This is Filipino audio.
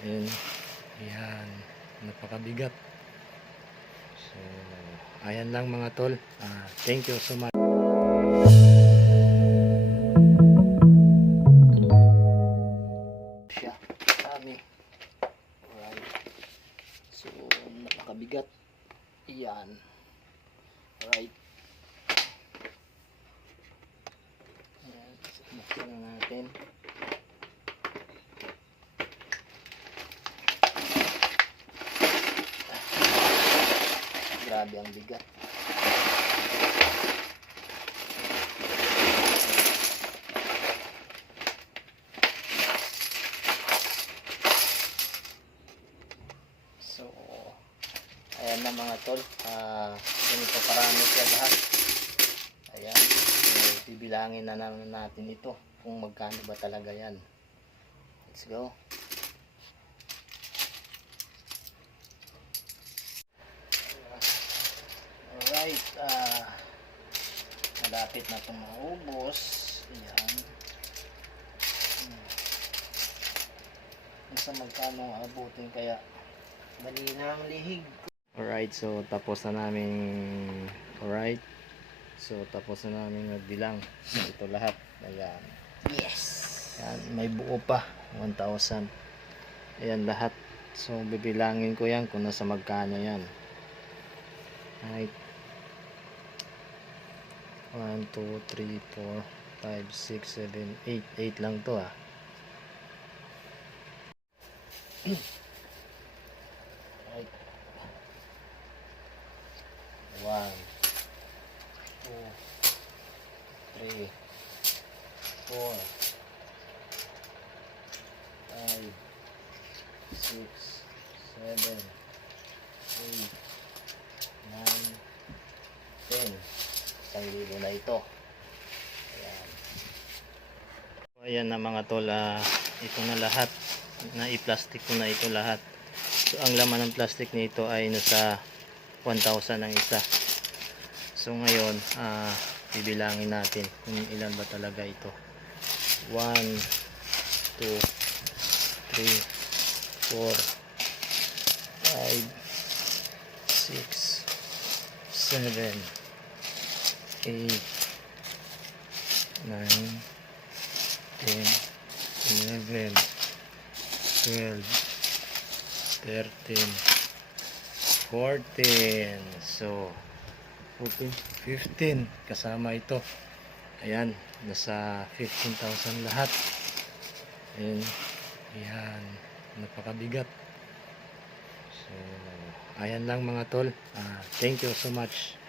And, yan, napakabigat. So, ayan lang mga tol. Ah, thank you so much. Siya, kami. Alright. So, napakabigat. Yan. Alright. Ayan, buksan na natin. Grabe ang bigat. So, ayan na mga tol. Ah, ganito karami siya lahat. Ayan. So, bibilangin na naman natin ito kung magkano ba talaga yan. Let's go. Alright. Ah, malapit na itong maubos. Ayan. Hmm. Nasa magkano abutin kaya dali na ang lihig Alright, so tapos na namin Alright So tapos na namin magbilang Ito lahat Ayan Yes. Ayan, may buo pa 1,000 Ayan lahat So bibilangin ko yan kung nasa magkano yan Alright 1, 2, 3, 4, 5, 6, 7, 8 8 lang to ah Right. One, two, three, four, five, six, seven, eight, nine, ten. Isang libo na ito. Ayan. Ayan na mga tol, ah, ito na lahat. Na i-plastic ko na ito lahat. So, ang laman ng plastic nito ay nasa 1,000 ang isa. So, ngayon, ah, bibilangin natin kung ilan ba talaga ito. 1, 2, 3, 4, 5, 6, 7, 8, 9, 10, 11, 12, 13 14 so 14 15 kasama ito. Ayan nasa 15,000 lahat. Ayan ayan napakabigat. So ayan lang mga tol. Ah, thank you so much